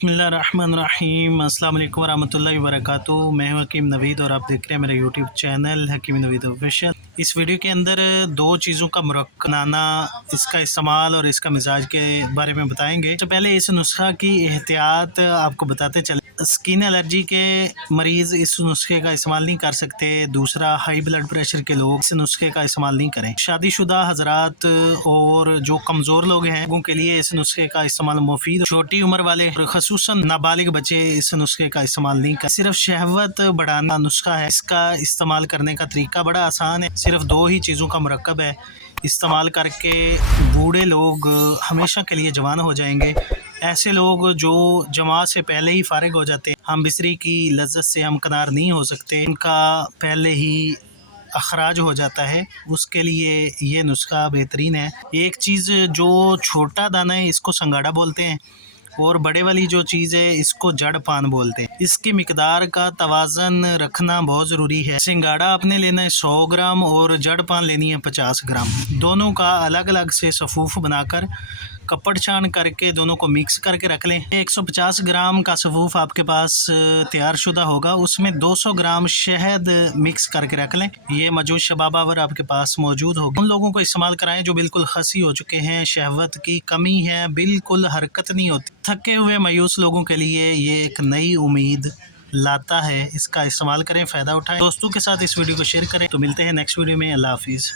بسم اللہ الرحمن الرحیم۔ السلام علیکم ورحمۃ اللہ وبرکاتہ۔ میں ہوں حکیم نوید اور آپ دیکھ رہے ہیں میرا یوٹیوب چینل حکیم نوید آفیشیل۔ اس ویڈیو کے اندر دو چیزوں کا مرکب بنانا، اس کا استعمال اور اس کا مزاج کے بارے میں بتائیں گے۔ تو پہلے اس نسخہ کی احتیاط آپ کو بتاتے چلیں۔ اسکن الرجی کے مریض اس نسخے کا استعمال نہیں کر سکتے۔ دوسرا، ہائی بلڈ پریشر کے لوگ اس نسخے کا استعمال نہیں کریں۔ شادی شدہ حضرات اور جو کمزور لوگ ہیں ان کے لیے اس نسخے کا استعمال مفید۔ چھوٹی عمر والے خصوصاً نابالغ بچے اس نسخے کا استعمال نہیں کریں۔ صرف شہوت بڑھانا نسخہ ہے۔ اس کا استعمال کرنے کا طریقہ بڑا آسان ہے۔ صرف دو ہی چیزوں کا مرکب ہے۔ استعمال کر کے بوڑھے لوگ ہمیشہ کے لیے جوان ہو جائیں گے۔ ایسے لوگ جو جماعت سے پہلے ہی فارغ ہو جاتے ہیں، ہم بستری کی لذت سے ہمکنار نہیں ہو سکتے، ان کا پہلے ہی اخراج ہو جاتا ہے، اس کے لیے یہ نسخہ بہترین ہے۔ ایک چیز جو چھوٹا دانہ ہے اس کو سنگاڑا بولتے ہیں، اور بڑے والی جو چیز ہے اس کو جڑ پان بولتے ہیں۔ اس کی مقدار کا توازن رکھنا بہت ضروری ہے۔ سنگاڑا آپ نے لینا ہے 100 گرام اور جڑ پان لینی ہے 50 گرام۔ دونوں کا الگ الگ سے صفوف بنا کر کپڑ چھان کر کے دونوں کو مکس کر کے رکھ لیں۔ 150 گرام کا صفوف آپ کے پاس تیار شدہ ہوگا، اس میں 200 گرام شہد مکس کر کے رکھ لیں۔ یہ موجود شباباور آپ کے پاس موجود ہوگا۔ ان لوگوں کو استعمال کرائیں جو بالکل خسی ہو چکے ہیں، شہوت کی کمی ہے، بالکل حرکت نہیں ہوتی۔ تھکے ہوئے مایوس لوگوں کے لیے یہ ایک نئی امید لاتا ہے۔ اس کا استعمال کریں، فائدہ اٹھائیں، دوستوں کے ساتھ اس ویڈیو کو شیئر کریں۔ تو ملتے ہیں نیکسٹ ویڈیو میں۔ اللہ حافظ۔